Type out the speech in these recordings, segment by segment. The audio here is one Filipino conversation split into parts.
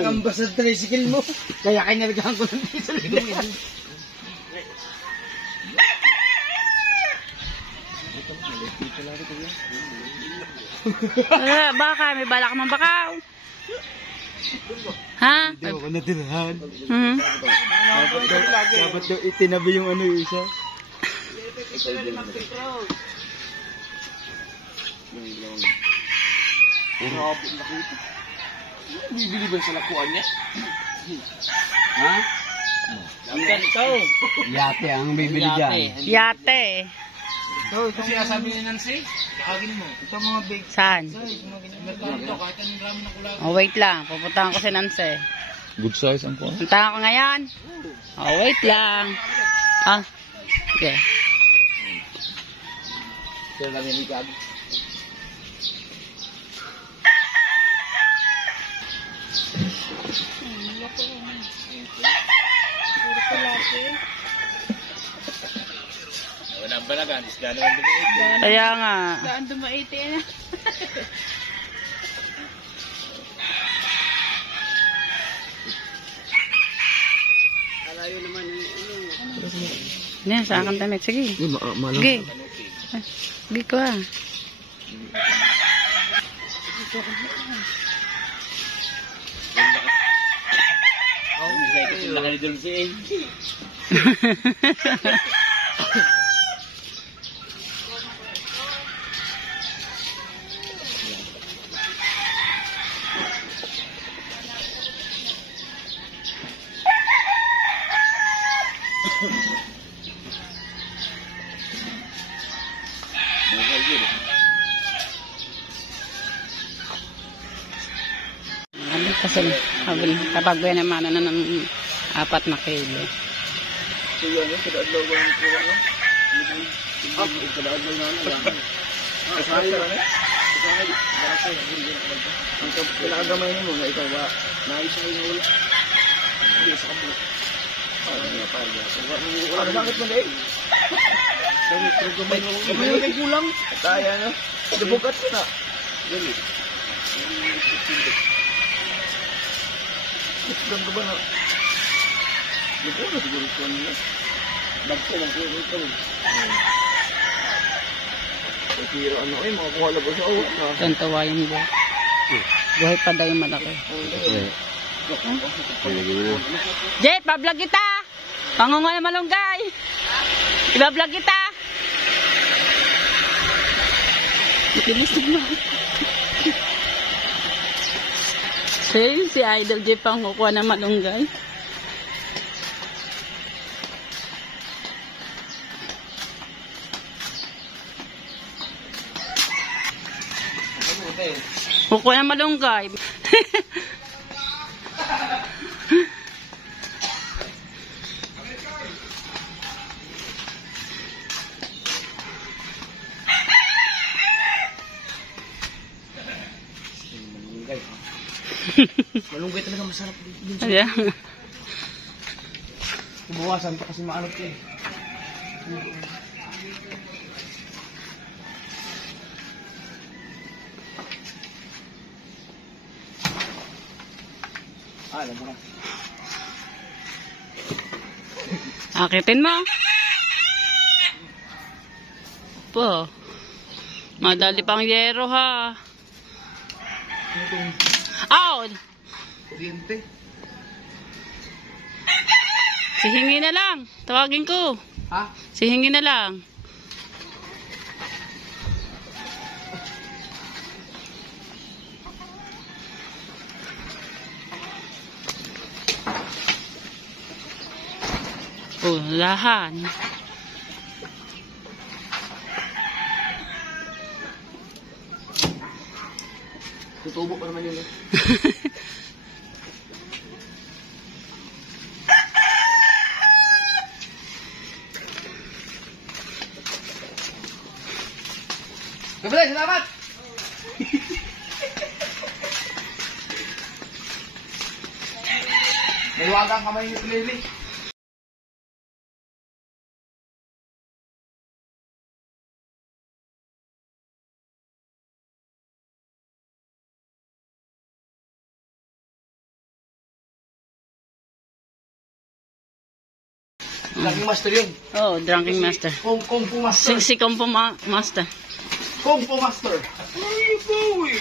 Nakangamba sa tricycle mo. Kaya kinargahan ko ng dito. Baka, may balak mong bakaw. Ha? Hindi ako natirahan. Hmm? Dapat daw itinabi yung ano yung isa. Bibili ba sa lakuan niya? Ha? Ito. Yate ang bibili dyan. Yate. Ito Sinasabi ni Nancy, kakagin mo. Ito mga big. Saan? Ito, kahit anong rami na kulay. Oh, wait lang. Pupuntahan ko si Nancy. Good size ang po. Puntahan ko ngayon. Oh, wait lang. Ah. Okay. Ito lang yung ikag. Wala ang balagan, isda naman dumiit. Kaya nga. Saan dumaiti na? Alayo naman yung Yan, saan kang damit? Sige. Sige. Sige ko ah. Oh, isa ito yung laki ni Dulce. Kasi kapag naman na ng 4 na kilo. So yan, kadadlaw ko yung kuha ko. Kadadlaw na lang. Kasari ba na? Kasari. Balasay. Ang kailangamay mo na ikaw ba? Naisa yung ulo. Hindi sa kablo. Parang nga parang. So wala bakit mo na eh? May kulang. Kaya na. Nabukat ko na. Ganit. Islam ka ba na? Ito na siguro ko nila. Bagto lang ko ito. Pero ano eh, makakuha lang ko sa uwa. Tantawa yung buhay. Buhay pa daw yung malaki. Jet, pa-vlog kita! Pangungo na malunggay! Iba-vlog kita! Ikilisig mo. Si Idol J pang kukuha ng malunggay. Kukuha ng malunggay. Malunggay talaga masarap din. Ayan. Kumawasan pa kasi maalot eh. Alam mo na. Akitin mo. Po. Madali pang yero ha. Out! kuryente. Sihingi na lang. Tawagin ko. Ha? Sihingi na lang. Oh, lahan. Tutubo pa naman yun eh. Gabriel, salamat! Naiwagang kamay ni Lily. Laging master yun. Oh, Drunking Master. Kung Fu Master. Si Kung Fu Master. Kung Fu Master. Ay, boy.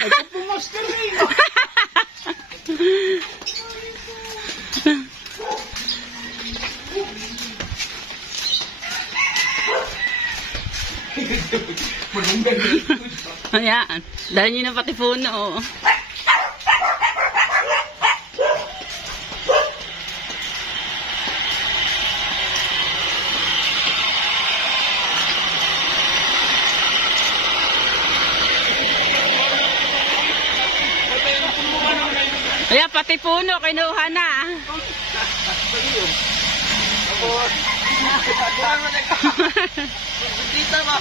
Ay, Kung Fu Master rin. Ayan. Dahil nyo na pati puno. Oh. Ayan, pati puno. Kinuha na. Dito ba?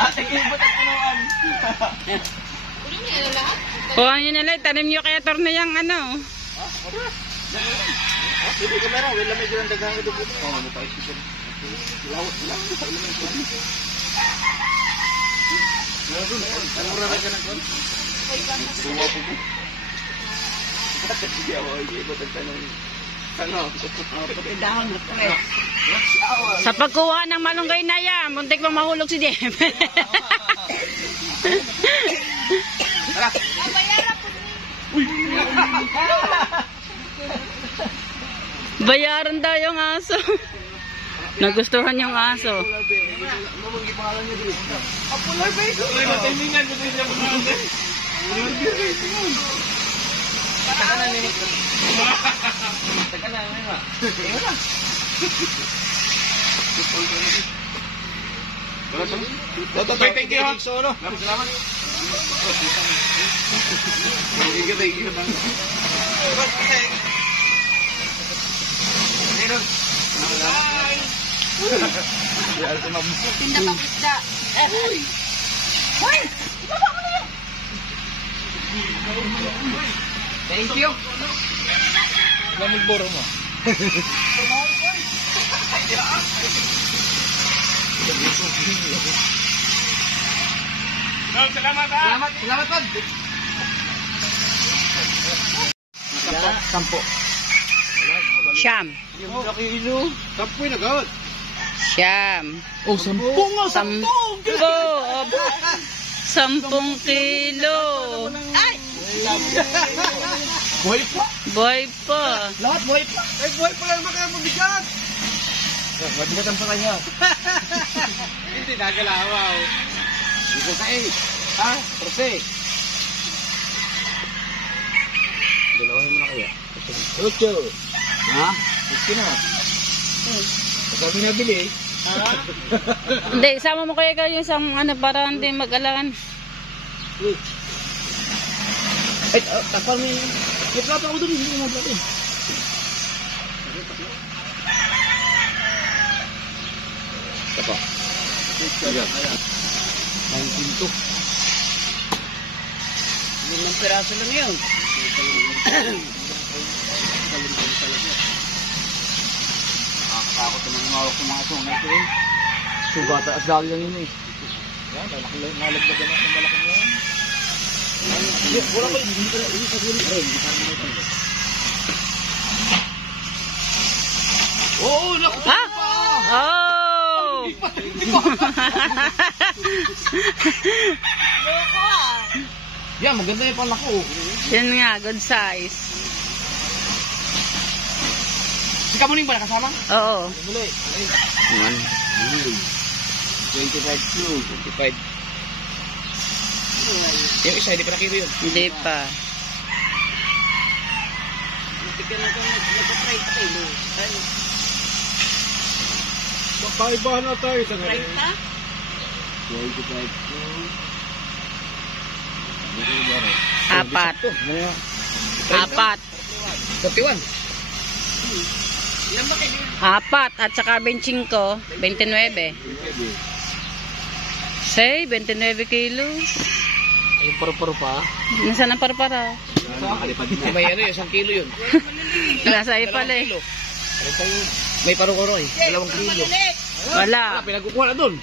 Ate, kilibot ang punuan. Kuha nyo na lang. Tanim nyo kaya torne yung ano. Hindi kamera, wala medyo ang dagang ito po. Oo, ano tayo siya. Lawat lang sa ilaman ko. Ano ra ka nang kon? Tuwa po ko. Sige ako, ibot ang tanong. Ano? Dahon na to eh. Sa pagkuha ng malunggay na yan, muntik pang mahulog si Jem. Bayaran daw yung aso. Nagustuhan yung aso. Mamanggi pangalan niya dito. Apular ba ito? Matimingan ko din siya pangalan. Takanan niya. Takanan niya. Tingnan na. Thank you. Salamat. Thank you. Tinda pa pizza. Hoy! Ibaba mo na yun! Thank you. Lamig boro mo. Salamat Pad. Sampo. Siyam. Sampo na gawad. Siyam. Oh, 10 nga. 10. 10 kilo. Ay! Buhay pa. Boy pa. Lahat buhay pa. Ay, buhay pa lang makaya mabigat. Mabigatan pa kanya. Hindi nagalawaw. Iko ka eh. Ha? Prose. Dalawahin mo na kaya. Ocho. Ha? Ocho na. Sabi na bili. Hindi, sama mo kaya kayo sa ano para hindi mag-alangan. Ay, tapal mo yun. May plato ako doon. Hindi mo plato. Tapa. Ayan. 19 to. 5 piraso lang yun. Nakakatakot naman ngawak ng mga sungay ko eh. Sugata as dali lang yun eh. Yan, nalaglagan na ng malaking yan. Wala ko, hindi ka na sa gulit. Oo, naku! Ha? Oh! Yan, maganda yung palako. Yan nga, good size. Si Kamuning ba nakasama? Oo. Muli. 25 kilo. 25. Yung isa, hindi pa nakita yun. Hindi pa. Makaibahan na tayo sa ngayon. 4. 4. 31. 4 at saka 25, 29. Say, 29 kilos. Yung paro-paro pa. Nasaan ang parpara? May ano yun, 1 kilo yun. Nasa ipal eh. May paro-paro eh. 2 kilo. Wala. Pinagkukuha na dun.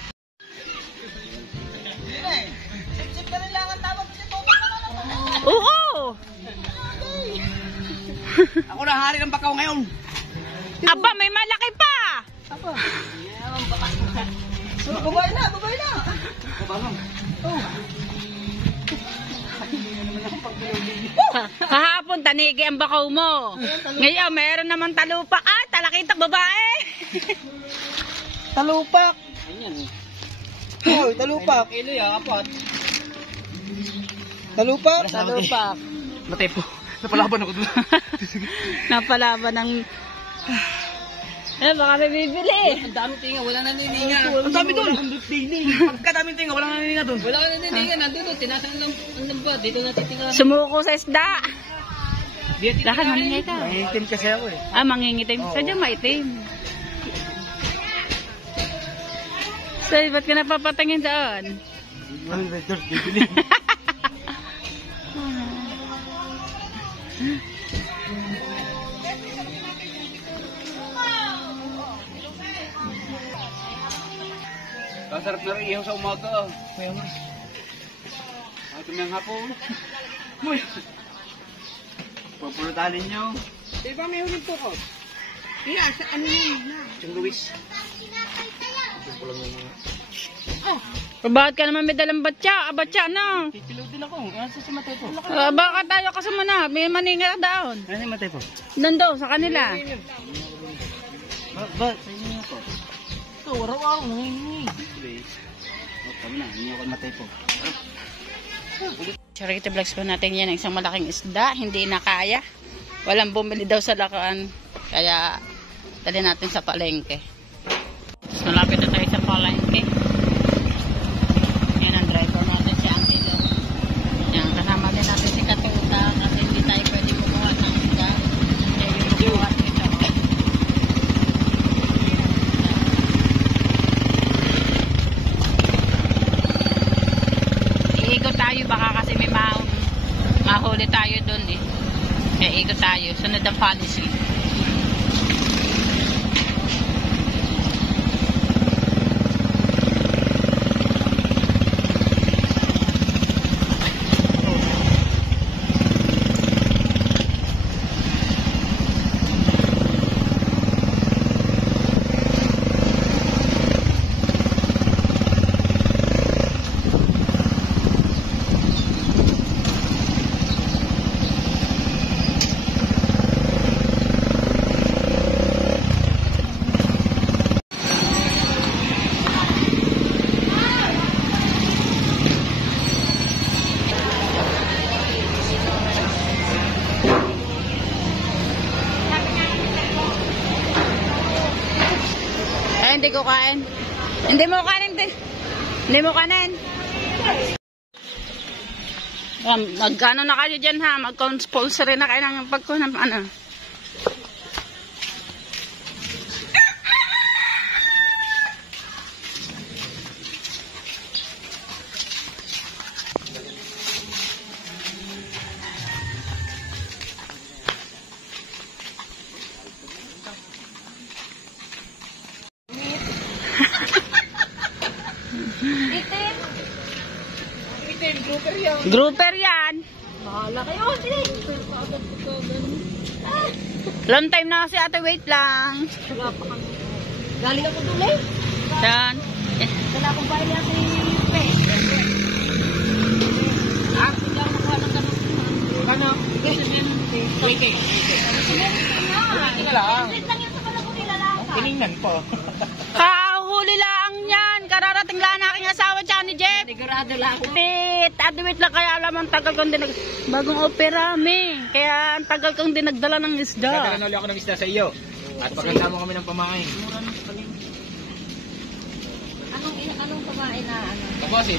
Oo! Ako na hari ng bakaw ngayon. Aba, may malaki pa! Babae na, babae na. Kahapon, tanigi ang bakaw mo. Ngayon, meron naman talupak. Ah, talakitak babae. Talupak. Hoy, talupak. Kilo ya, apat. Talupak. Talupak. Matay po. Napalaban ako doon. Napalaban ng... Eh, baka may bibili. Ang daming tinga, wala nanininga. Ang dami doon. Pagkadaming tinga, wala nanininga doon. Wala nanininga, nandun doon. Tinatanong lang ang lamba. Dito natitinga. Sumuko sa isda. Lakad, maningay ka. Nangitim kasi ako eh. Ah, mangingitim. Sadya maitim. Say, ba't ka napapatingin doon? Bibili. Kasarap na rin ihaw sa umaga. Kaya nga. Ang tumiyang hapon. Muy. Pupulutalin nyo. Diba may huling po ko? Iya, sa ano yun na? Yung Luis. Bakit ka naman may dalang batya? Batya na. Pipilo din ako. Nasa si Matay po. Baka tayo kasama na. May maninga daon. Ano yung Matay po? Nando, sa kanila. Ba? Sa inyo po. Ito, araw-araw. Nangingi. Luis. O, kami na. Hindi ako Matay po. Charity vlogs po natin yan. Isang malaking isda. Hindi na kaya. Walang bumili daw sa lakaan. Kaya, dali natin sa palengke. Nalapit na tayo sa palengke. Yan ang driver natin si Angelo. Yan, kasama din natin si Katuta. Kasi hindi tayo pwede kumuha ng isda. Kaya yung kumuha nito. Iikot tayo. Baka kasi may mahuli tayo dun eh. Kaya ikot tayo. Sunod ang policy. Hindi ko kain. Hindi mo kanin. Hindi mo kanin. Magkano na kayo dyan ha? Mag-sponsor na kayo ng pagkuhan ng ano. Grouper yan. Bahala kayo. Sige. Long time na kasi ate, wait lang. Wala pa kami. Galing ako doon eh. Yan. Wala akong bahay niya si Pe. Ha? Hindi ako nakuha ng ganun. Ano? Wait eh. Tingnan lang. Wait lang yun sa pala ko nilalaka. Tinignan po. Kahuli lang yan. Kararating lang ang aking asawa siya ni Jeff. Sigurado lang ako. Pit, ate wait lang, kaya alam ang tagal kong bagong opera me. Kaya ang tagal kong dinagdala ng isda. Dadala na ulit ako ng isda sa iyo. At pagkasama kami ng pamain. Anong kumain na ano? Tapos eh,